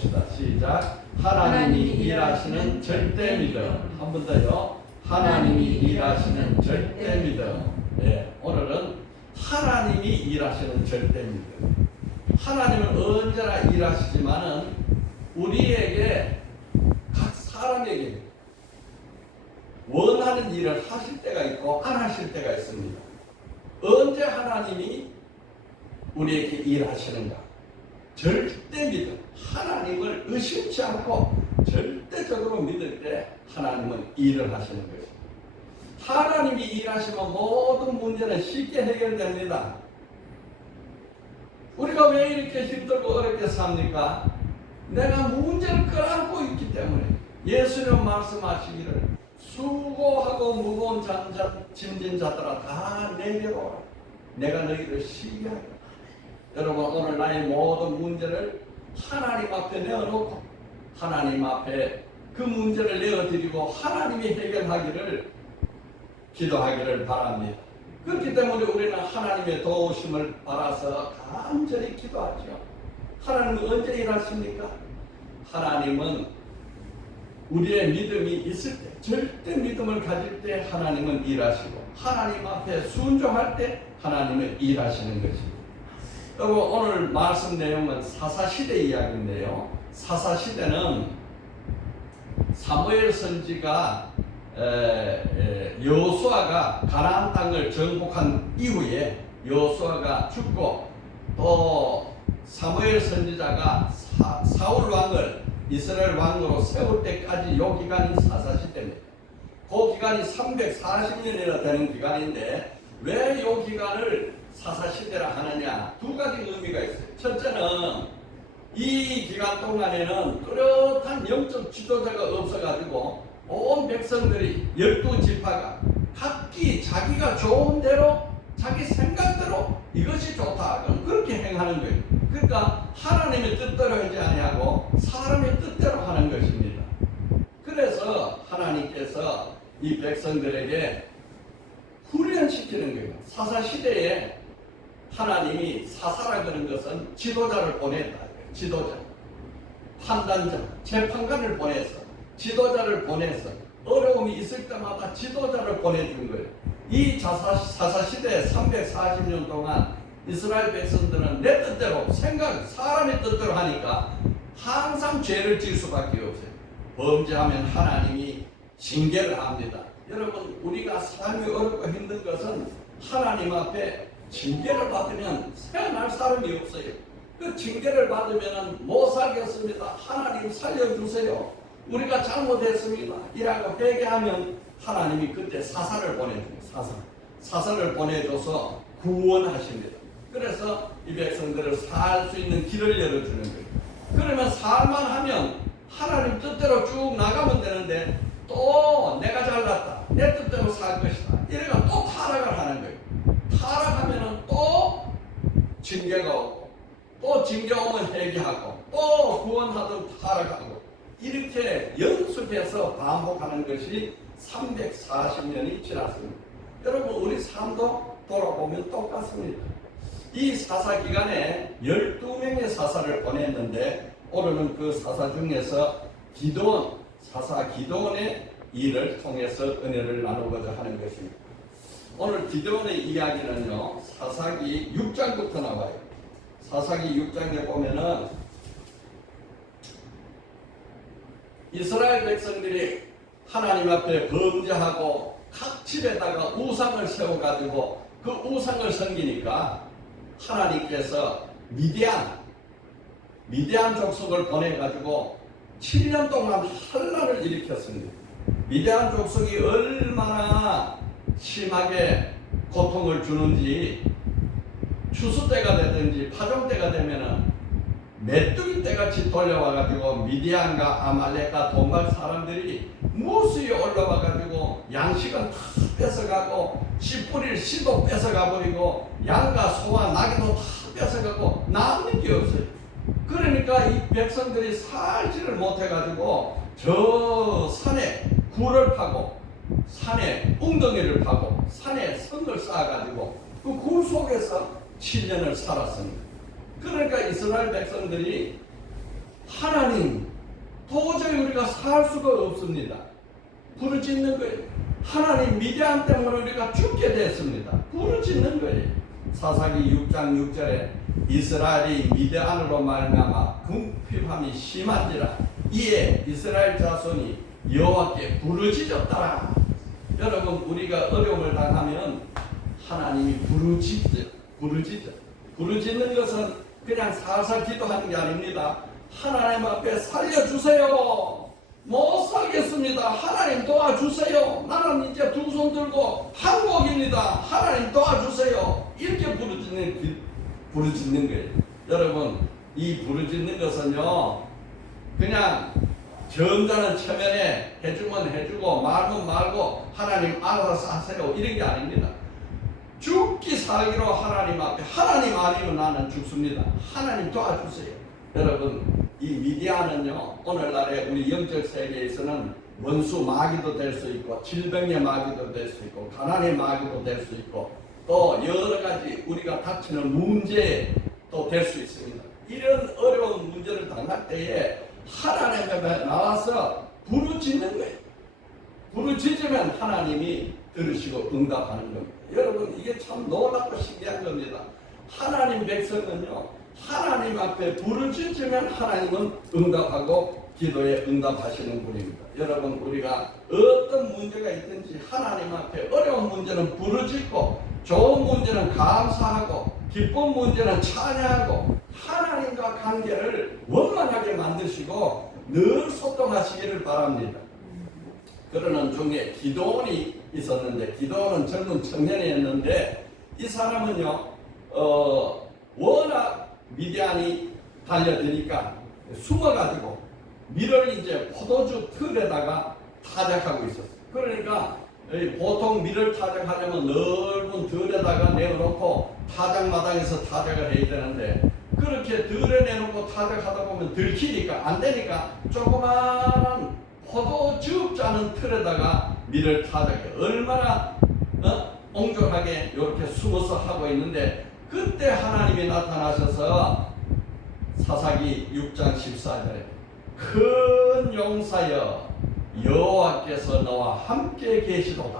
봅시다. 시작. 하나님이 일하시는 절대 믿음. 한 번 더요. 하나님이 일하시는 절대 믿음. 예, 오늘은 하나님이 일하시는 절대 믿음. 하나님은 언제나 일하시지만은 우리에게 각 사람에게 원하는 일을 하실 때가 있고 안 하실 때가 있습니다. 언제 하나님이 우리에게 일하시는가? 절대 믿음. 하나님을 의심치 않고 절대적으로 믿을 때 하나님은 일을 하시는 것입니다. 하나님이 일하시면 모든 문제는 쉽게 해결됩니다. 우리가 왜 이렇게 힘들고 어렵게 삽니까? 내가 문제를 끌어안고 있기 때문에. 예수님 말씀하시기를 수고하고 무거운 짐진 자들아 다 내게로 오라. 내가 너희를 쉬게 하리라. 여러분, 오늘 나의 모든 문제를 하나님 앞에 내어놓고 하나님 앞에 그 문제를 내어드리고 하나님이 해결하기를 기도하기를 바랍니다. 그렇기 때문에 우리는 하나님의 도우심을 바라서 간절히 기도하죠. 하나님은 언제 일하십니까? 하나님은 우리의 믿음이 있을 때, 절대 믿음을 가질 때 하나님은 일하시고 하나님 앞에 순종할 때 하나님은 일하시는 것입니다. 여러분, 오늘 말씀 내용은 사사시대 이야기인데요. 사사시대는 사무엘 선지가 여호수아가 가나안 땅을 정복한 이후에 여호수아가 죽고 또 사무엘 선지자가 사울 왕을 이스라엘 왕으로 세울 때까지 요 기간이 사사시대입니다. 그 기간이 340년이나 되는 기간인데 왜 요 기간을 사사시대라 하느냐? 두 가지 의미가 있어요. 첫째는 이 기간 동안에는 뚜렷한 영적 지도자가 없어가지고 온 백성들이 12지파가 각기 자기가 좋은 대로 자기 생각대로 이것이 좋다 그럼 그렇게 행하는 거예요. 그러니까 하나님의 뜻대로 하지 아니하고 사람의 뜻대로 하는 것입니다. 그래서 하나님께서 이 백성들에게 훈련시키는 거예요. 사사시대에 하나님이 사사라 그런 것은 지도자를 보냈다. 지도자, 판단자, 재판관을 보내서 지도자를 보내서 어려움이 있을 때마다 지도자를 보내준 거예요. 이 사사시대 340년 동안 이스라엘 백성들은 내 뜻대로 사람의 뜻대로 하니까 항상 죄를 지을 수밖에 없어요. 범죄하면 하나님이 징계를 합니다. 여러분, 우리가 삶이 어렵고 힘든 것은 하나님 앞에 징계를 받으면 살아날 사람이 없어요. 그 징계를 받으면 못 살겠습니다. 하나님 살려주세요. 우리가 잘못했습니다. 이라고 회개하면 하나님이 그때 사사를 보내줍니다. 사사를 보내줘서 구원하십니다. 그래서 이 백성들을 살 수 있는 길을 열어주는 거예요. 그러면 살만 하면 하나님 뜻대로 쭉 나가면 되는데 또 내가 잘났다. 내 뜻대로 살 것이다. 이래가 또 타락을 하는 거예요. 타락하면 또 징계가 오고 또 징계 오면 회개하고 또 구원하던 타락하고 이렇게 연속해서 반복하는 것이 340년이 지났습니다. 여러분, 우리 삶도 돌아보면 똑같습니다. 이 사사 기간에 12명의 사사를 보냈는데 오늘은 그 사사 중에서 사사 기드온의 일을 통해서 은혜를 나누고자 하는 것입니다. 오늘 기드온의 이야기는요, 사사기 6장부터 나와요. 사사기 6장에 보면은 이스라엘 백성들이 하나님 앞에 범죄하고 각 집에다가 우상을 세워가지고 그 우상을 섬기니까 하나님께서 미디안 족속을 보내가지고 7년 동안 환란을 일으켰습니다. 미디안 족속이 얼마나 심하게 고통을 주는지 추수 때가 되든지 파종 때가 되면은 메뚜기 때같이 돌려와가지고 미디안과 아말렉과 동방 사람들이 무수히 올라와가지고 양식은 다 뺏어가고 씨 뿌릴 씨도 뺏어가버리고 양과 소와 나귀도 다 뺏어가고 남는 게 없어요. 그러니까 이 백성들이 살지를 못해가지고 저 산에 굴을 파고 산에 웅덩이를 파고 산에 성을 쌓아가지고 그 굴 속에서 7년을 살았습니다. 그러니까 이스라엘 백성들이 하나님 도저히 우리가 살 수가 없습니다. 부르짖는 거예요. 하나님 미디안 때문에 우리가 죽게 됐습니다. 부르짖는 거예요. 사사기 6장 6절에 이스라엘이 미디안으로 말미암아 궁핍함이 심한지라 이에 이스라엘 자손이 여호와께 부르짖었더라. 여러분 우리가 어려움을 당하면 하나님이 부르짖죠. 부르짖는 것은 그냥 살살 기도하는 게 아닙니다. 하나님 앞에 살려주세요. 못 살겠습니다. 하나님 도와주세요. 나는 이제 두 손 들고 항복입니다. 하나님 도와주세요. 이렇게 부르짖는 거예요. 여러분 이 부르짖는 것은요 그냥 점잖은 체면에 해주면 해주고 말면 말고 하나님 알아서 하세요 이런 게 아닙니다. 죽기 살기로 하나님 앞에 하나님 아니면 나는 죽습니다. 하나님 도와주세요. 여러분 이 미디안은요 오늘날의 우리 영적 세계에서는 원수 마귀도 될 수 있고 질병의 마귀도 될 수 있고 가난의 마귀도 될 수 있고 또 여러 가지 우리가 닥치는 문제도 될 수 있습니다. 이런 어려운 문제를 당할 때에 하나님 앞에 나와서 부르짖는 거예요. 부르짖으면 하나님이 들으시고 응답하는 겁니다. 여러분 이게 참 놀랍고 신기한 겁니다. 하나님 백성은요 하나님 앞에 부르짖으면 하나님은 응답하고 기도에 응답하시는 분입니다. 여러분 우리가 어떤 문제가 있든지 하나님 앞에 어려운 문제는 부르짖고 좋은 문제는 감사하고 기쁜 문제는 찬양하고 하나님과 관계를 원만하게 만드시고 늘 소통하시기를 바랍니다. 그러는 중에 기도원이 있었는데 기도원은 젊은 청년이었는데 이 사람은요 워낙 미디안이 달려드니까 숨어가지고 밀을 이제 포도주 틀에다가 타작하고 있었어요. 그러니까 보통 밀을 타작하려면 넓은 들에다가 내어놓고 타작마당에서 타작을 해야 되는데 그렇게 들에 내놓고 타작하다 보면 들키니까 안 되니까 조그마한 포도즙 짜는 틀에다가 밀을 타작해 얼마나 옹졸하게 이렇게 숨어서 하고 있는데 그때 하나님이 나타나셔서 사사기 6장 14절에 큰 용사여 여호와께서 너와 함께 계시도다.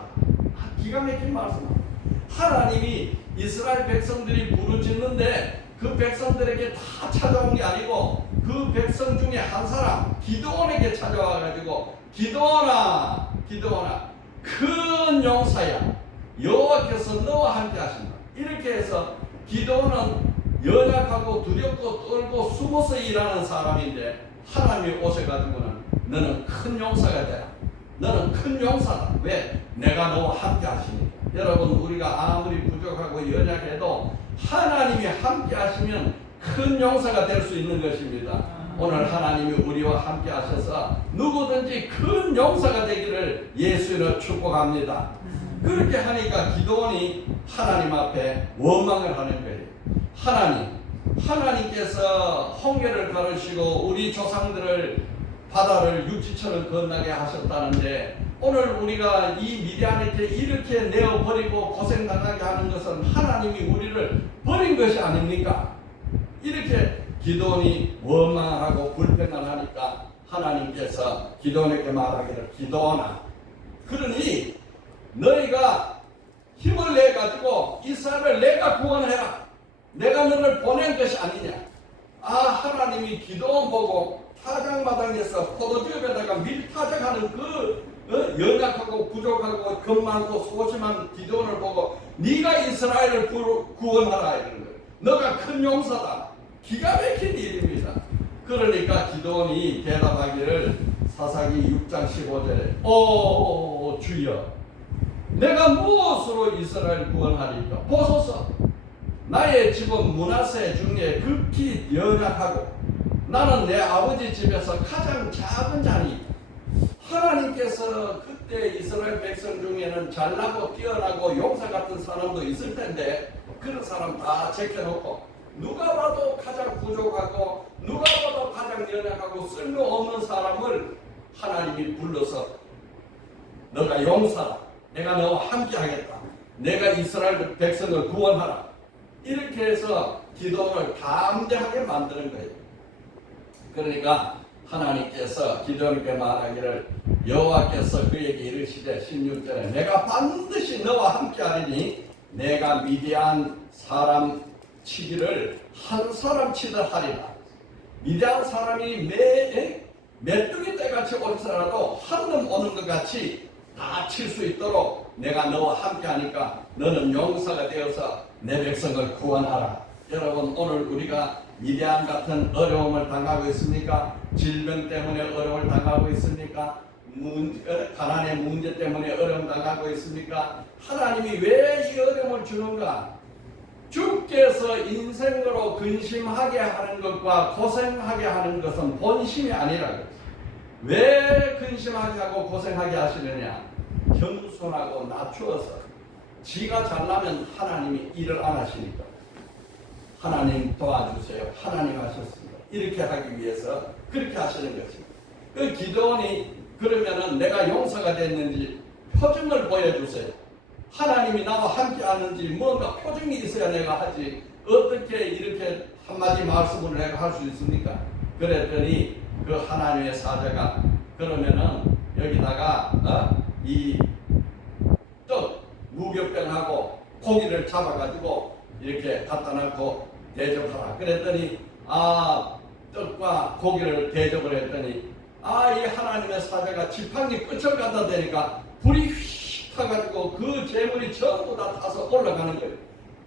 기가 막힌 말씀입니다. 하나님이 이스라엘 백성들이 부르짖는데 그 백성들에게 다 찾아온 게 아니고 그 백성 중에 한 사람 기드온에게 찾아와가지고 기드온아 큰 용사야 여호와께서 너와 함께 하신다. 이렇게 해서 기드온은 연약하고 두렵고 떨고 숨어서 일하는 사람인데 하나님이 오셔가지고는 너는 큰 용사가 되라. 너는 큰 용사다. 왜? 내가 너와 함께 하시니까. 여러분 우리가 아무리 부족하고 연약해도 하나님이 함께 하시면 큰 용사가 될 수 있는 것입니다. 오늘 하나님이 우리와 함께 하셔서 누구든지 큰 용사가 되기를 예수로 축복합니다. 그렇게 하니까 기도원이 하나님 앞에 원망을 하는 거예요. 하나님께서 홍해를 가르시고 우리 조상들을 바다를 육지처럼 건너게 하셨다는데 오늘 우리가 이 미디안에게 이렇게 내어버리고 고생당하게 하는 것은 하나님이 우리를 버린 것이 아닙니까? 이렇게 기도원이 원망하고 불평을 하니까 하나님께서 기도원에게 말하기를 기도원아 그러니 너희가 힘을 내가지고 이스라엘을 내가 구원해라. 내가 너를 보낸 것이 아니냐. 하나님이 기도원 보고 타작마당에서 포도즙에다가 밀 타작하는 그 연약하고 부족하고 겁 많고 소심한 기도원을 보고 네가 이스라엘을 구원하라 이런 거예요. 너가 큰 용사다. 기가 막힌 일입니다. 그러니까 기도원이 대답하기를 사사기 6장 15절에 오 주여 내가 무엇으로 이스라엘 구원하리까 보소서. 나의 집은 므낫세 중에 극히 연약하고 나는 내 아버지 집에서 가장 작은 자니 하나님께서 그때 이스라엘 백성 중에는 잘나고 뛰어나고 용사 같은 사람도 있을 텐데 그런 사람 다 제껴놓고 누가 봐도 가장 부족하고 누가 봐도 가장 연약하고 쓸모없는 사람을 하나님이 불러서 너가 용사다. 내가 너와 함께 하겠다. 내가 이스라엘 백성을 구원하라. 이렇게 해서 기도를 담대하게 만드는 거예요. 그러니까 하나님께서 기도원에게 말하기를 여호와께서 그에게 이르시되 16절에 내가 반드시 너와 함께하리니 내가 미디안 사람 치기를 한 사람 치듯 하리라. 미디안 사람이 메뚜기 떼같이 올지라도 한놈 오는 것 같이 다 칠 수 있도록 내가 너와 함께하니까 너는 용사가 되어서 내 백성을 구원하라. 여러분, 오늘 우리가 미디안 같은 어려움을 당하고 있습니까? 질병 때문에 어려움을 당하고 있습니까? 가난의 문제 때문에 어려움 당하고 있습니까? 하나님이 왜 이 어려움을 주는가? 주께서 인생으로 근심하게 하는 것과 고생하게 하는 것은 본심이 아니라고. 왜 근심하게 하고 고생하게 하시느냐? 겸손하고 낮추어서 지가 잘나면 하나님이 일을 안 하시니까 하나님 도와주세요. 하나님 하셨습니다. 이렇게 하기 위해서 그렇게 하시는 것입니다. 그 기도원이 그러면은 내가 용사가 됐는지 표징을 보여주세요. 하나님이 나와 함께 하는지 뭔가 표징이 있어야 내가 하지. 어떻게 이렇게 한마디 말씀을 내가 할 수 있습니까? 그랬더니 그 하나님의 사자가 그러면은 여기다가 이 떡 무교병하고 고기를 잡아가지고 이렇게 갖다 놓고 대접하라. 그랬더니 떡과 고기를 대접을 했더니 이 하나님의 사자가 지팡이 끝을 갖다 대니까 불이 휙 타가지고 그 재물이 전부 다 타서 올라가는 거예요.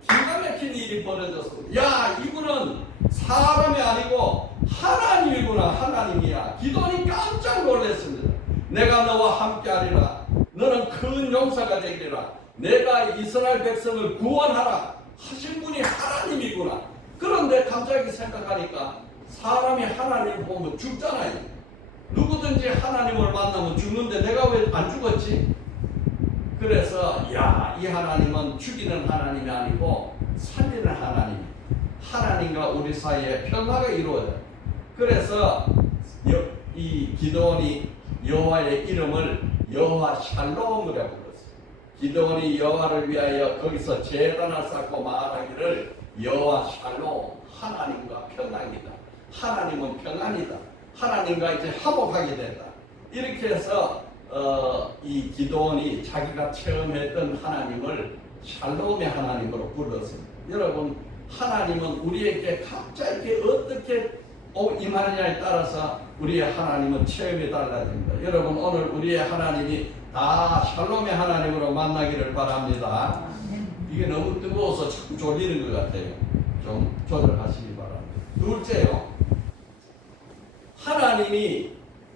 기가 막힌 일이 벌어졌습니다. 야, 이분은 사람이 아니고 하나님이구나. 하나님이야. 기도원이 깜짝 놀랐습니다. 내가 너와 함께하리라. 너는 큰 용사가 되리라. 내가 이스라엘 백성을 구원하라 하신 분이 하나님이구나. 그런데 갑자기 생각하니까 사람이 하나님을 보면 죽잖아요. 누구든지 하나님을 만나면 죽는데 내가 왜 안 죽었지? 그래서 이 하나님은 죽이는 하나님이 아니고 살리는 하나님. 하나님과 우리 사이에 평화가 이루어져요. 그래서 이 기도원이 여호와의 이름을 여호와 샬롬이라고 불렀어요. 기도원이 여호와를 위하여 거기서 제단을 쌓고 말하기를 여호와 샬롬, 하나님과 평안이다. 하나님은 평안이다. 하나님과 이제 화목하게 된다. 이렇게 해서 이 기도원이 자기가 체험했던 하나님을 샬롬의 하나님으로 불렀습니다. 여러분, 하나님은 우리에게 갑자기 어떻게 임하느냐에 따라서 우리의 하나님은 체험이 달라집니다. 여러분, 오늘 우리의 하나님이 다 샬롬의 하나님으로 만나기를 바랍니다. 이게 너무 뜨거워서 자꾸 졸리는 것 같아요. 좀 조절하시기 바랍니다. 둘째요, 하나님이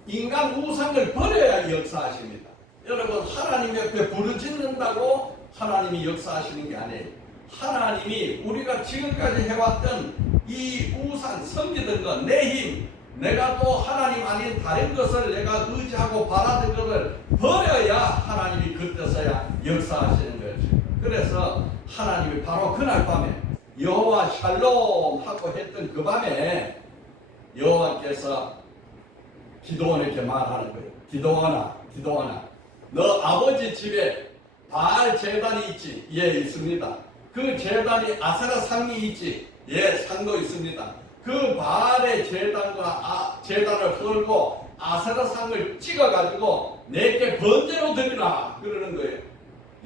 인간 우상을 버려야 역사하십니다. 여러분, 하나님 옆에 부르짖는다고 하나님이 역사하시는 게 아니에요. 하나님이 우리가 지금까지 해왔던 이 우상, 섬기던 것, 내 힘, 내가 또 하나님 아닌 다른 것을 내가 의지하고 바라던 것을 버려야 하나님이 그때서야 역사하시는 것입니다. 그래서 하나님이 바로 그날 밤에 여호와 샬롬 하고 했던 그 밤에 여호와께서 기도원에게 말하는 거예요. 기도원아, 너 아버지 집에 바알 제단이 있지? 예, 있습니다. 그 제단이 아세라 상이 있지? 예, 상도 있습니다. 그 바알의 제단을 헐고 아세라 상을 찍어가지고 내게 번제로 드리라 그러는 거예요.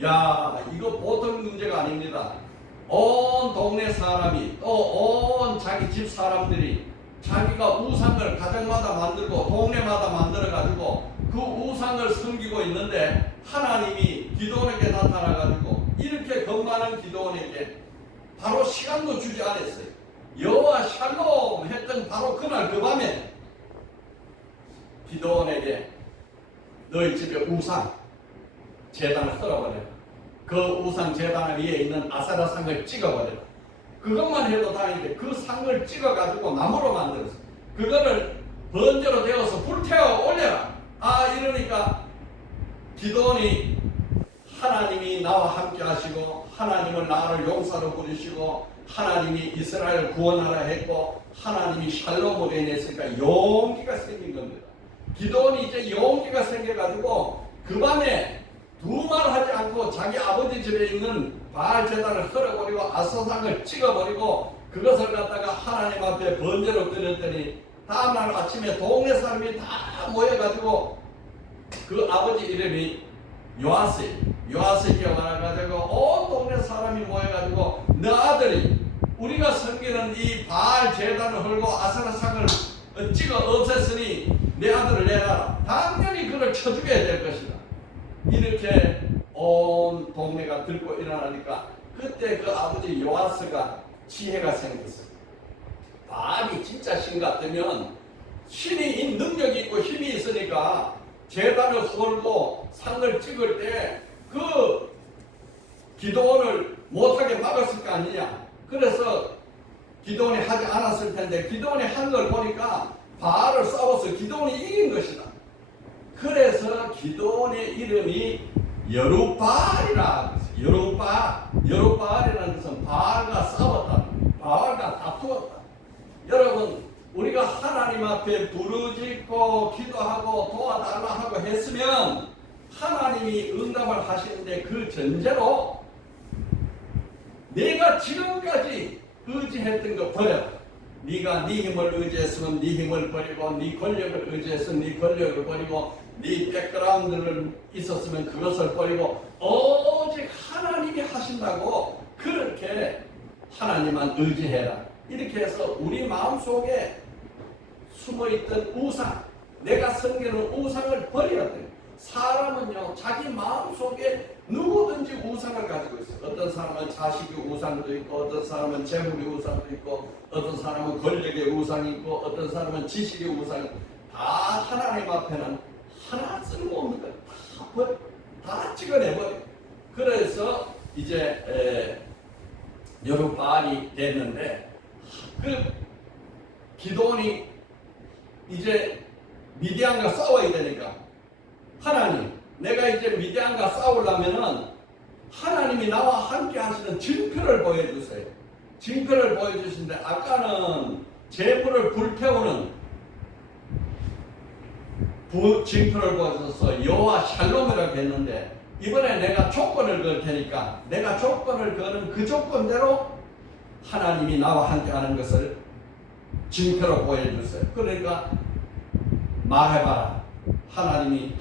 야, 이거 보통 문제가 아닙니다. 온 동네 사람이 또 온 자기 집 사람들이 자기가 우상을 가정마다 만들고 동네마다 만들어가지고 그 우상을 섬기고 있는데 하나님이 기도원에게 나타나가지고 이렇게 겁많은 기도원에게 바로 시간도 주지 않았어요. 여호와 샬롬 했던 바로 그날 그 밤에 기도원에게 너희 집에 우상 제단을 헐어버려라. 그 우상 제단 위에 있는 아세라 상을 찍어버려라. 그것만 해도 다행인데 그 상을 찍어가지고 나무로 만들었어. 그거를 번제로 되어서 불태워 올려라. 이러니까 기도원이 하나님이 나와 함께 하시고 하나님을 나를 용사로 부르시고 하나님이 이스라엘을 구원하라 했고 하나님이 샬롬으로 인했으니까 용기가 생긴 겁니다. 기도원이 이제 용기가 생겨가지고 그 밤에 두 말 하지 않고 자기 아버지 집에 있는 바알 제단을 헐어버리고 아세라상을 찍어버리고 그것을 갖다가 하나님 앞에 번제로 드렸더니 다음날 아침에 동네 사람이 다 모여가지고 그 아버지 이름이 요아스에게 와가지고 온 동네 사람이 모여가지고 너 아들이 우리가 섬기는 이 바알 제단을 헐고 아세라상을 찍어 없앴으니 내 아들을 내놔라. 당연히 그를 쳐죽여야 될 것이다. 이렇게 온 동네가 들고 일어나니까 그때 그 아버지 요아스가 지혜가 생겼어요. 바알이 진짜 신 같으면 신이 능력이 있고 힘이 있으니까 제단을 헐고 상을 찍을 때 그 기도원을 못하게 막았을 거 아니냐. 그래서 기도원이 하지 않았을 텐데 기도원이 한 걸 보니까 바알을 싸워서 기도원이 이긴 것이다. 그래서 기도원의 이름이 여룹바알이라. 여룹바알이라는 것은 바알과 싸웠다. 바알과 다투었다. 여러분, 우리가 하나님 앞에 부르짖고 기도하고 도와달라 하고 했으면 하나님이 응답을 하시는데 그 전제로 내가 지금까지 의지했던 거 버려. 네가 네 힘을 의지했으면 네 힘을 버리고 네 권력을 의지했으면 네 권력을 버리고 네 백그라운드를 있었으면 그것을 버리고 오직 하나님이 하신다고 그렇게 하나님만 의지해라. 이렇게 해서 우리 마음속에 숨어있던 우상, 내가 섬기는 우상을 버려야 돼요. 사람은요 자기 마음속에 누구든지 우상을 가지고 있어요. 어떤 사람은 자식의 우상도 있고 어떤 사람은 재물의 우상도 있고 어떤 사람은 권력의 우상이 있고 어떤 사람은 지식의 우상이 있고 다 하나님 앞에는 하나 쓸모없는 거예요. 다 찍어내버려요. 그래서 이제 여룹바알이 됐는데 그 기도원이 이제 미디안과 싸워야 되니까 하나님, 내가 이제 미디안과 싸우려면은 하나님이 나와 함께 하시는 증표를 보여주세요. 증표를 보여주시는데 아까는 재물을 불태우는 증표를 보여줘서 여호와 샬롬이라고 했는데 이번에 내가 조건을 걸 테니까 내가 조건을 거는 그 조건대로 하나님이 나와 함께 하는 것을 증표로 보여주세요. 그러니까 말해봐라. 하나님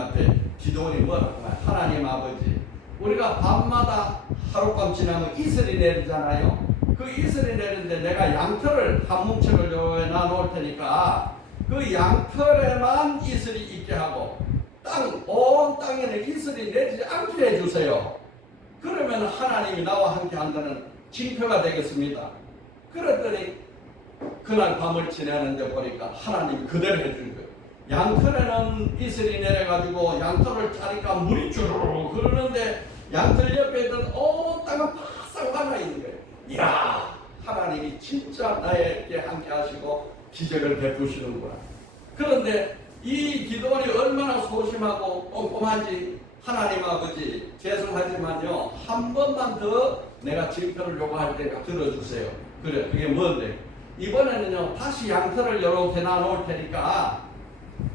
앞에 기도원이 뭐라고 말해요? 하나님 아버지, 우리가 밤마다 하룻밤 지나면 이슬이 내리잖아요. 그 이슬이 내리는데 내가 양털을 한 뭉쳐를 놔놓을 테니까 그 양털에만 이슬이 있게 하고 온 땅에는 이슬이 내리지 않게 해주세요. 그러면 하나님이 나와 함께 한다는 징표가 되겠습니다. 그랬더니 그날 밤을 지내는데 보니까 하나님이 그대로 해준 거예요. 양털에는 이슬이 내려가지고 양털을 짜니까 물이 주르르 흐르는데 양털 옆에 있던 온 땅은 바싹 말라있는 거예요. 이야, 하나님이 진짜 나에게 함께 하시고 기적을 베푸시는구나. 그런데 이 기도원이 얼마나 소심하고 꼼꼼한지 하나님 아버지 죄송하지만요 한 번만 더 내가 징표를 요구할 테니까 들어주세요. 그래, 그게 뭔데? 이번에는요 다시 양털을 이렇게 놔놓을 테니까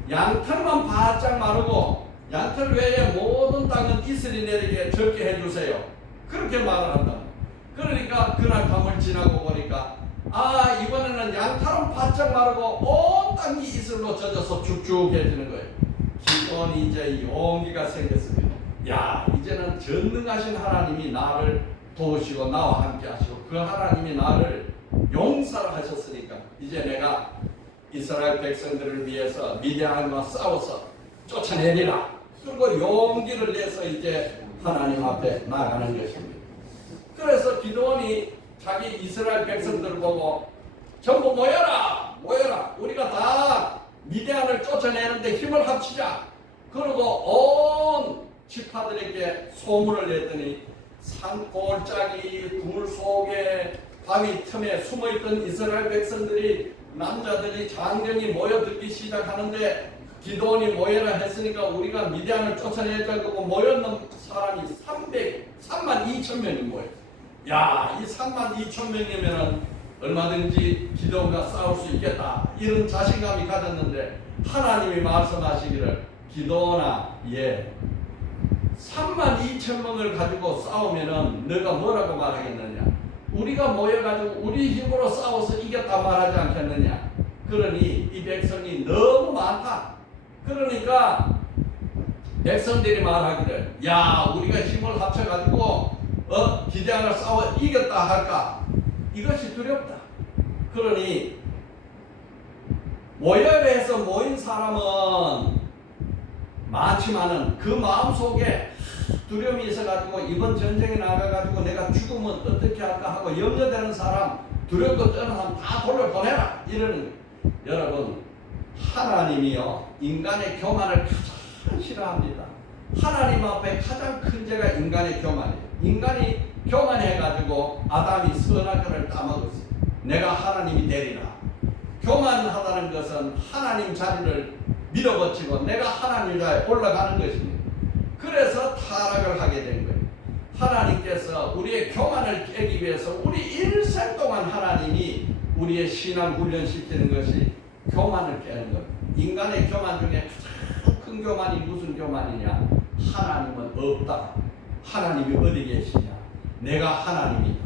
양털만 바짝 마르고 양털 외에 모든 땅은 이슬이 내리게 적게 해주세요. 그렇게 말을 한다. 그러니까 그날 밤을 지나고 보니까 이번에는 양털은 바짝 마르고 온 땅이 이슬로 젖어서 축축해지는 거예요. 기도원이 이제 용기가 생겼습니다. 야, 이제는 전능하신 하나님이 나를 도우시고 나와 함께 하시고 그 하나님이 나를 용서를 하셨으니까 이제 내가 이스라엘 백성들을 위해서 미디안과 싸워서 쫓아내리라. 그리고 용기를 내서 이제 하나님 앞에 나가는 것입니다. 그래서 기도원이 자기 이스라엘 백성들을 보고 전부 모여라. 우리가 다 미디안을 쫓아내는데 힘을 합치자. 그리고 온 지파들에게 소문을 냈더니 산골짜기 굴 속에 바위 틈에 숨어있던 이스라엘 백성들이 남자들이 장정이 모여들기 시작하는데 기도원이 모여라 했으니까 우리가 미디안을 쫓아내자고 모였는 사람이 3만 2천 명이 모였어요. 야, 이 3만 2천 명이면 얼마든지 기도원과 싸울 수 있겠다. 이런 자신감이 가졌는데 하나님이 말씀하시기를 기도원아, 3만 2천 명을 가지고 싸우면은 너가 뭐라고 말하겠느냐? 우리가 모여가지고 우리 힘으로 싸워서 이겼다 말하지 않겠느냐? 그러니 이 백성이 너무 많다. 그러니까 백성들이 말하기를, 야, 우리가 힘을 합쳐가지고 기대하나 싸워 이겼다 할까? 이것이 두렵다. 그러니 모혈에서 모인 사람은 많지만은 그 마음속에 두려움이 있어가지고 이번 전쟁에 나가가지고 내가 죽으면 어떻게 할까 하고 염려되는 사람, 두렵고 떠는 사람 다 돌려보내라 이러는 거예요. 여러분, 하나님이요 인간의 교만을 가장 싫어합니다. 하나님 앞에 가장 큰 죄가 인간의 교만이에요. 인간이 교만해가지고 아담이 선한 것을 따먹었어요. 내가 하나님이 되리라. 교만하다는 것은 하나님 자리를 밀어붙이고 내가 하나님 자리에 올라가는 것입니다. 그래서 타락을 하게 된 거예요. 하나님께서 우리의 교만을 깨기 위해서 우리 일생 동안 하나님이 우리의 신앙 훈련시키는 것이 교만을 깨는 것. 인간의 교만 중에 가장 큰 교만이 무슨 교만이냐? 하나님은 없다. 하나님이 어디 계시냐? 내가 하나님이다.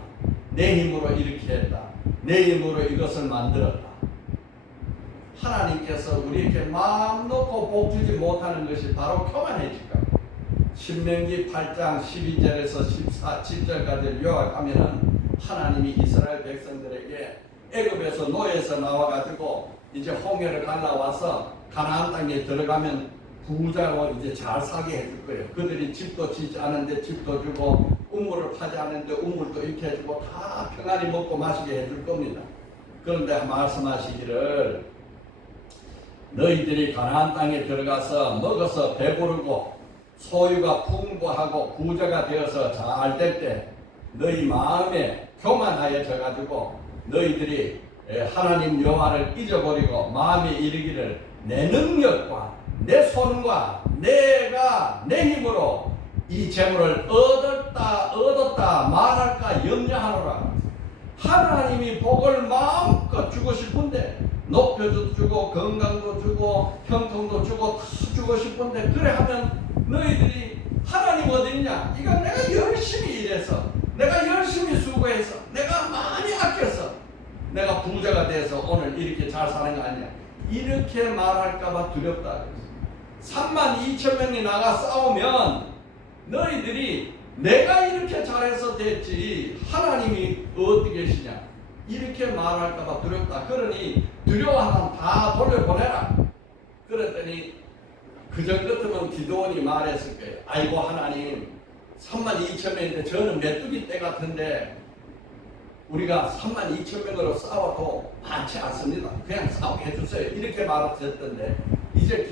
내 힘으로 이렇게 했다. 내 힘으로 이것을 만들었다. 하나님께서 우리에게 마음 놓고 복 주지 못하는 것이 바로 교만해질까? 신명기 8장 12절에서 17절까지 요약하면은 하나님이 이스라엘 백성들에게 애굽에서 노예에서 나와가지고 이제 홍해를 갈라와서 가나안 땅에 들어가면 부자로 이제 잘 살게 해줄 거예요. 그들이 집도 짓지 않은데 집도 주고 우물을 파지 않은데 우물도 이렇게 해주고 다 평안히 먹고 마시게 해줄 겁니다. 그런데 말씀하시기를 너희들이 가나안 땅에 들어가서 먹어서 배부르고 소유가 풍부하고 부자가 되어서 잘 될 때 너희 마음에 교만하여져 가지고 너희들이 하나님 여호와를 잊어버리고 마음에 이르기를 내 능력과 내 손과 내가 내 힘으로 이 재물을 얻었다 말할까 염려하노라. 하나님이 복을 마음껏 주고 싶은데 높여도 주고 건강도 주고 형통도 주고 다 주고 싶은데 그래 하면 너희들이 하나님 어디 있냐? 이건 내가 열심히 일해서 내가 열심히 수고해서 내가 많이 아껴서 내가 부자가 돼서 오늘 이렇게 잘 사는 거 아니야? 이렇게 말할까봐 두렵다. 32,000명이 나가 싸우면 너희들이 내가 이렇게 잘해서 됐지 하나님이 어디 계시냐? 이렇게 말할까봐 두렵다. 그러니 두려워하면 다 돌려보내라. 그랬더니 그전 같으면 기도원이 말했을 거예요. 아이고 하나님 32,000명인데 저는 메뚜기 떼 같은데 우리가 32,000명으로 싸워도 많지 않습니다. 그냥 싸우게 해주세요. 이렇게 말했었던데 이제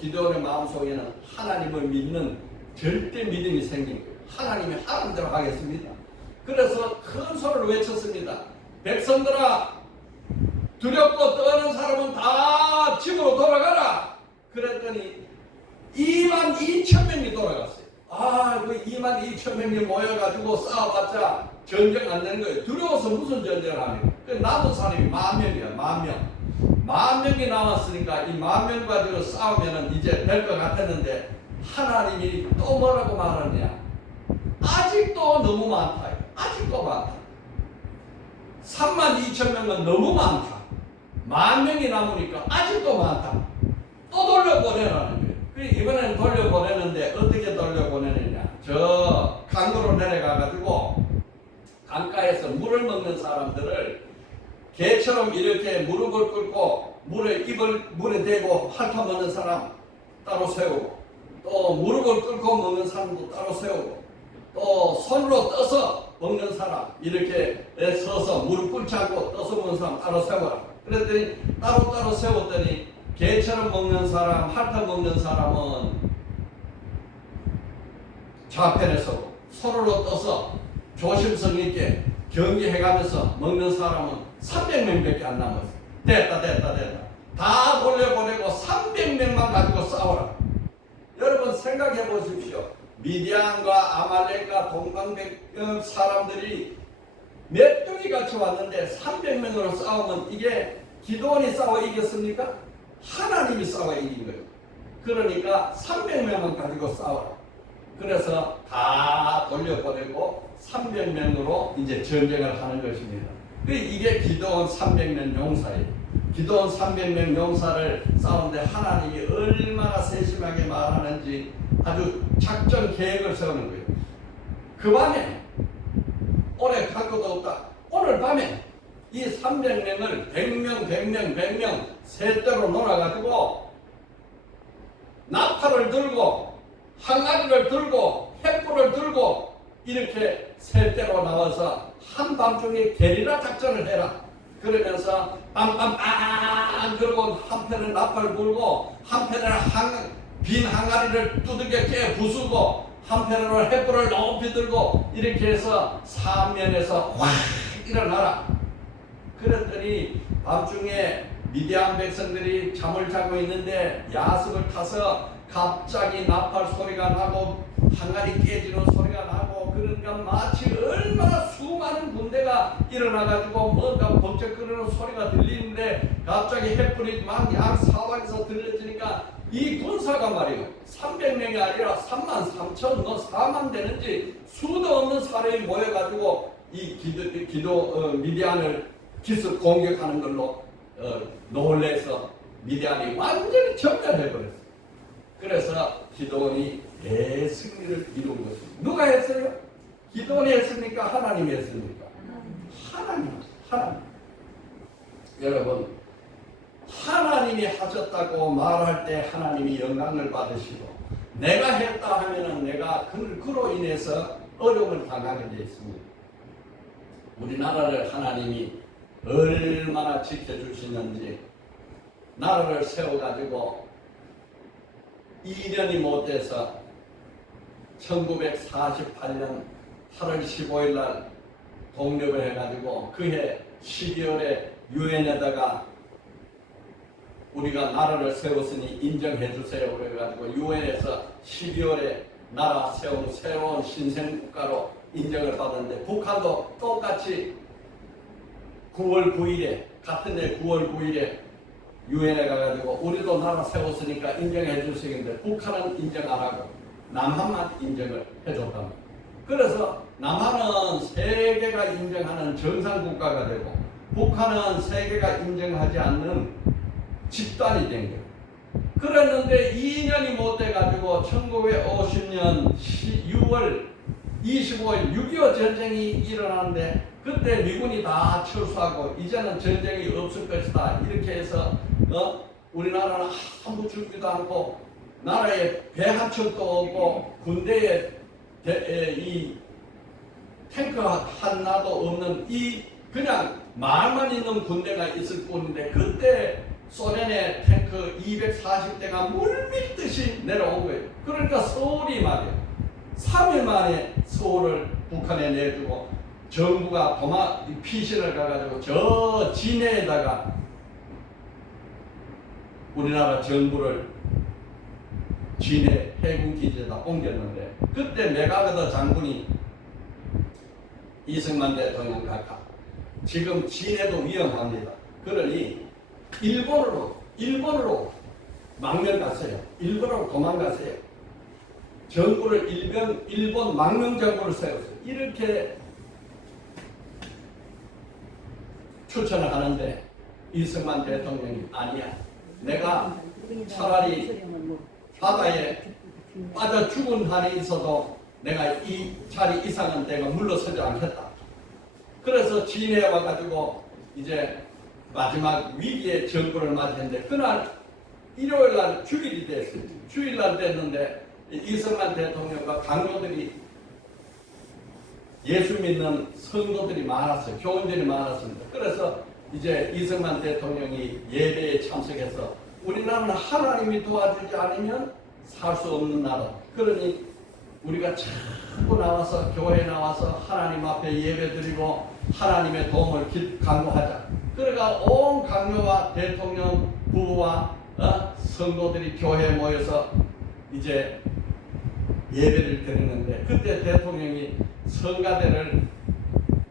기도원의 마음속에는 하나님을 믿는 절대 믿음이 생긴 거예요. 하나님이 하는 대로 하겠습니다. 그래서 큰 소리를 외쳤습니다. 백성들아, 두렵고 떠는 사람은 다 집으로 돌아가라. 그랬더니 22,000명이 돌아갔어요. 그 22,000명이 모여가지고 싸워봤자 전쟁 안 되는 거예요. 두려워서 무슨 전쟁을 하는 거예요. 남은 사람이 10,000명이야. 10,000명. 10,000명이 남았으니까 이 10,000명 가지고 싸우면 이제 될 것 같았는데 하나님이 또 뭐라고 말하냐? 아직도 너무 많다. 아직도 많다. 32,000명은 너무 많다. 10,000명이 남으니까 아직도 많다. 또 돌려보내라는 거예요. 이번에는 돌려보내는데 어떻게 돌려보내느냐? 저 강으로 내려가가지고 강가에서 물을 먹는 사람들을 개처럼 이렇게 무릎을 꿇고 물에 대고 핥아먹는 사람 따로 세우고 또 무릎을 꿇고 먹는 사람도 따로 세우고 또 손으로 떠서 먹는 사람 이렇게 서서 무릎 꿇지 않고 떠서 먹는 사람 따로 세워라. 그랬더니 따로 세웠더니 개처럼 먹는 사람, 핥아먹는 사람은 좌편에 서고 손으로 떠서 조심성 있게 경계해가면서 먹는 사람은 300명밖에 안 남았어. 됐다. 다 돌려보내고 300명만 가지고 싸워라. 여러분 생각해 보십시오. 미디안과 아말렉과 동방백경 사람들이 메뚜기 같이 왔는데 300명으로 싸우면 이게 기도원이 싸워 이겼습니까? 하나님이 싸워 이긴 거예요. 그러니까 300명만 가지고 싸워라. 그래서 다 돌려보내고 300명으로 이제 전쟁을 하는 것입니다. 이게 기도원 300년 용사예요. 기도원 300명 용사를 싸우는데 하나님이 얼마나 세심하게 말하는지 아주 작전 계획을 세우는 거예요. 그 밤에 오래 갈 것도 없다. 오늘 밤에 이 300명을 100명 셋대로 놀아가지고 나팔을 들고 항아리를 들고 횃불을 들고 이렇게 셋대로 나와서 한밤중에 게리라 작전을 해라. 그러면서 빰빰빰 그러고 한편은 나팔 불고 한편은 빈 항아리를 두들겨 깨 부수고 한편으로 횃불을 높이 들고 이렇게 해서 사면에서 확 일어나라. 그랬더니 밤중에 미디안 백성들이 잠을 자고 있는데 야습을 타서 갑자기 나팔 소리가 나고 항아리 깨지는 소리가 나고 그러니까 마치 얼마나 수많은 군대가 일어나가지고 뭔가 번쩍거리는 소리가 들리는데 갑자기 횃불이 막 양 사방에서 들려지니까 이 군사가 말이에요. 300명이 아니라 33,000, 뭐 4만 되는지 수도 없는 사람이 모여가지고 이 미디안을 기습 공격하는 걸로 놀래서 미디안이 완전히 전멸해버렸어요. 그래서 기도원이 대승리를 이룬 것입니다. 누가 했어요? 기도원이 했습니까? 하나님이 했습니까? 하나님. 여러분, 하나님이 하셨다고 말할 때 하나님이 영광을 받으시고 내가 했다 하면은 내가 그로 인해서 어려움을 당하게 되어 있습니다. 우리나라를 하나님이 얼마나 지켜주시는지 나라를 세워가지고 2년이 못 돼서 1948년 8월 15일 날 독립을 해가지고 그해 12월에 유엔에다가 우리가 나라를 세웠으니 인정해 주세요 그래가지고 유엔에서 12월에 나라 세운 새로운 신생국가로 인정을 받았는데 북한도 똑같이 9월 9일에 같은 해 9월 9일에 유엔에 가가지고 우리도 나라 세웠으니까 인정해 주시는데 북한은 인정 안 하고 남한만 인정을 해줬답니다. 그래서 남한은 세계가 인정하는 정상국가가 되고 북한은 세계가 인정하지 않는 집단이 된 거예요. 그랬는데 2년이 못 돼가지고 1950년 6월 25일 6.25 전쟁이 일어나는데 그때 미군이 다 철수하고 이제는 전쟁이 없을 것이다 이렇게 해서 우리나라는 아무 준비도 않고 나라에 배 한 척도 없고 군대에 이 탱크 하나도 없는 이 그냥 말만 있는 군대가 있을 뿐인데 그때 소련의 탱크 240대가 물밀듯이 내려온 거예요. 그러니까 서울이 말이에요. 3일 만에 서울을 북한에 내주고 정부가 피신을 가가지고 저 진해에다가 우리나라 정부를 진해 해군기지에다 옮겼는데 그때 메가거더 장군이 이승만 대통령 각하 지금 진해도 위험합니다. 그러니 일본으로 망명 갔어요. 일본으로 도망갔어요. 정부를 일본 망명 정부를 세웠어요. 이렇게 추천을 하는데 이승만 대통령이 아니야. 내가 차라리 바다에 빠져 죽은 한이 있어도 내가 이 자리 이상은 내가 물러서지 않겠다. 그래서 진해에 와가지고 이제 마지막 위기의 정부를 맞이했는데 그날 일요일날 주일이 됐어요. 주일날 됐는데 이승만 대통령과 강요들이 예수 믿는 성도들이 많았어요. 교인들이 많았습니다. 그래서 이제 이승만 대통령이 예배에 참석해서 우리나라는 하나님이 도와주지 않으면 살 수 없는 나라. 그러니 우리가 자꾸 나와서 교회에 나와서 하나님 앞에 예배드리고 하나님의 도움을 간구하자. 그러니까 온 강요와 대통령 부부와 성도들이 교회에 모여서 이제 예배를 드리는데 그때 대통령이 성가대를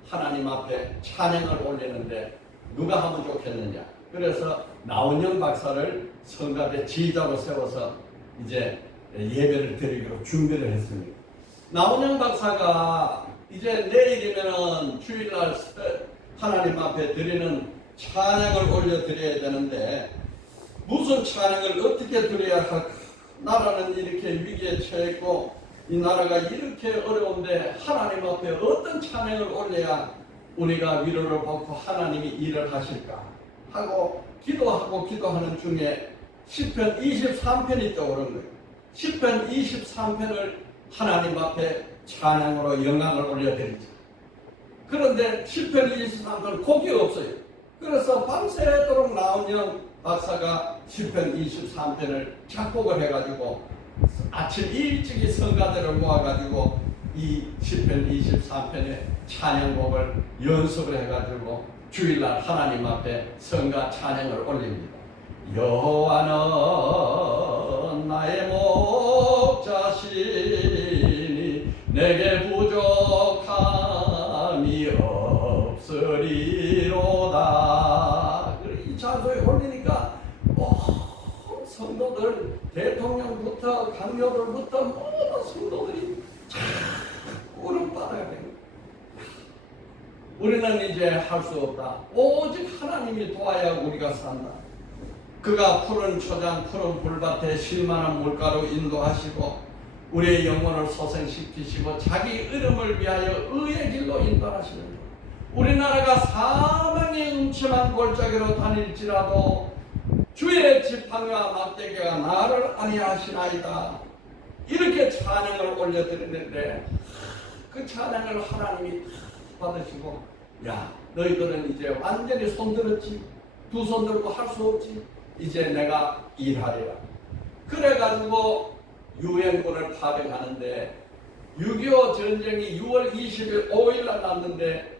하나님 앞에 찬양을 올리는데 누가 하면 좋겠느냐. 그래서 나원영 박사를 성가대 지휘자로 세워서 이제 예배를 드리기로 준비를 했습니다. 나원영 박사가 이제 내일이면은 주일날 하나님 앞에 드리는 찬양을 올려드려야 되는데 무슨 찬양을 어떻게 드려야 할까? 나라는 이렇게 위기에 처했고 이 나라가 이렇게 어려운데 하나님 앞에 어떤 찬양을 올려야 우리가 위로를 받고 하나님이 일을 하실까 하고 기도하고 기도하는 중에 시편 23편이 떠오른 거예요. 시편 23편을 하나님 앞에 찬양으로 영광을 올려드리죠. 그런데 시편 23편은 곡이 없어요. 그래서 밤새도록 나온영 박사가 시편 23편을 작곡을 해가지고 아침 일찍이 성가대를 모아가지고 이 시편 23편의 찬양곡을 연습을 해가지고 주일날 하나님 앞에 성가 찬양을 올립니다. 여호와는 나의 목자시니 내게 부족함이 없으리로다. 이 찬송에 올리니까 성도들 대통령부터 강요들부터 모든 성도들이 울음바다가 됩니다. 우리는 이제 할 수 없다. 오직 하나님이 도와야 우리가 산다. 그가 푸른 초장 푸른 불밭에 쉴만한 물가로 인도하시고 우리의 영혼을 소생시키시고 자기 이름을 위하여 의의 길로 인도하시는 것. 우리나라가 사망의 음침한 골짜기로 다닐지라도 주의 지팡이와 막대기가 나를 안위하시나이다. 이렇게 찬양을 올려드리는데 그 찬양을 하나님이 받으시고 야 너희들은 이제 완전히 손들었지. 두 손 들고 할 수 없지. 이제 내가 일하리라. 그래가지고 유엔군을 파병하는데 6.25 전쟁이 6월 20일 5일날 났는데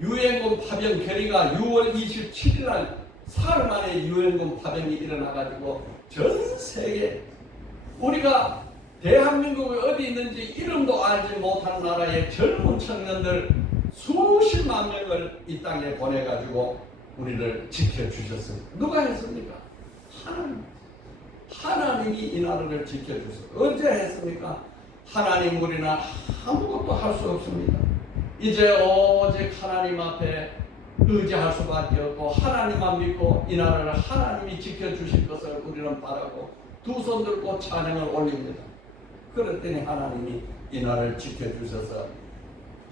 유엔군 파병 결의가 6월 27일날 사흘 만에 유엔군 파병이 일어나가지고 전 세계 우리가 대한민국이 어디 있는지 이름도 알지 못한 나라의 젊은 청년들 수십만 명을 이 땅에 보내가지고 우리를 지켜주셨습니다. 누가 했습니까? 하나님. 하나님이 이 나라를 지켜주셨습니다. 언제 했습니까? 하나님 우리는 아무것도 할 수 없습니다. 이제 오직 하나님 앞에 의지할 수밖에 없고 하나님만 믿고 이 나라를 하나님이 지켜주실 것을 우리는 바라고 두 손 들고 찬양을 올립니다. 그랬더니 하나님이 이 나라를 지켜주셔서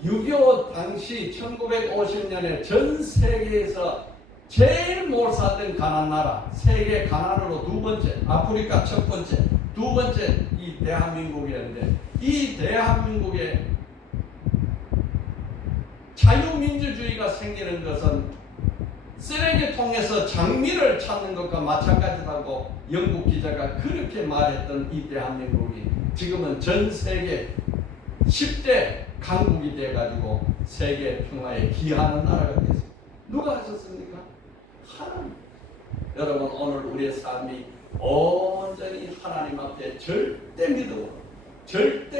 6.25 당시 1950년에 전 세계에서 제일 몰살된 가난 나라, 세계 가난으로 두 번째, 아프리카 첫 번째, 두 번째 이 대한민국이었는데 이 대한민국에 자유민주주의가 생기는 것은 쓰레기통에서 장미를 찾는 것과 마찬가지라고 영국 기자가 그렇게 말했던 이 대한민국이 지금은 전 세계 10대 강국이 돼가지고 세계 평화에 기여하는 나라가 됐습니다. 누가 하셨습니까? 하나님. 여러분 오늘 우리의 삶이 온전히 하나님 앞에 절대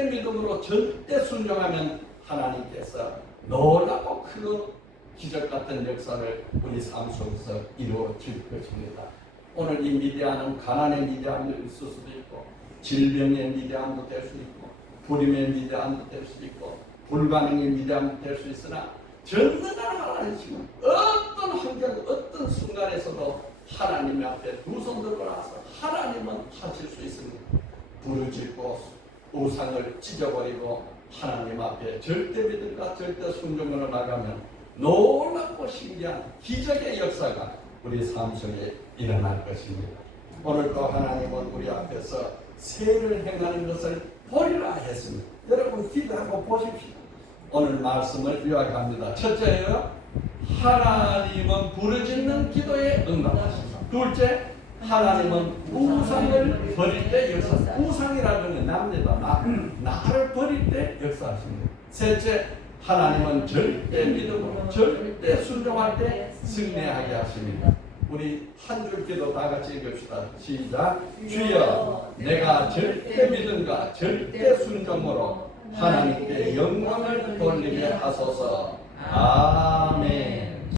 믿음으로 절대 순종하면 하나님께서 놀랍고 큰 기적 같은 역사를 우리 삶 속에서 이루어질 것입니다. 오늘 이 미디어는 가난의 미디어도 있을 수도 있고 질병의 미디어도 될 수 있고 불임의 미디어도 될 수 있고 불가능의 미디어도 될 수 있으나 전능한 하나님이시면 어떤 환경 어떤 순간에서도 하나님 앞에 두 손 들고 나서 하나님은 하실 수 있습니다. 부르짖고 우상을 찢어버리고 하나님 앞에 절대 믿음과 절대 순종으로 나가면 놀랍고 신기한 기적의 역사가 우리 삶 속에 일어날 것입니다. 오늘도 하나님은 우리 앞에서 세를 행하는 것을 보리라 했습니다. 여러분 기도하고 보십시오. 오늘 말씀을 요약합니다. 첫째요, 하나님은 부르짖는 기도에 응답하십니다. 둘째, 하나님은 우상을 버릴 때 역사하십니다. 우상이라는 건 납니다. 나를 버릴 때 역사하십니다. 셋째, 하나님은 절대 믿음으로 절대 순종할 때 승리하게 하십니다. 우리 한 줄 기도 다 같이 읽읍시다. 시작. 주여, 내가 절대 믿음과 절대 순종으로 하나님께 영광을 돌리게 하소서. 아멘.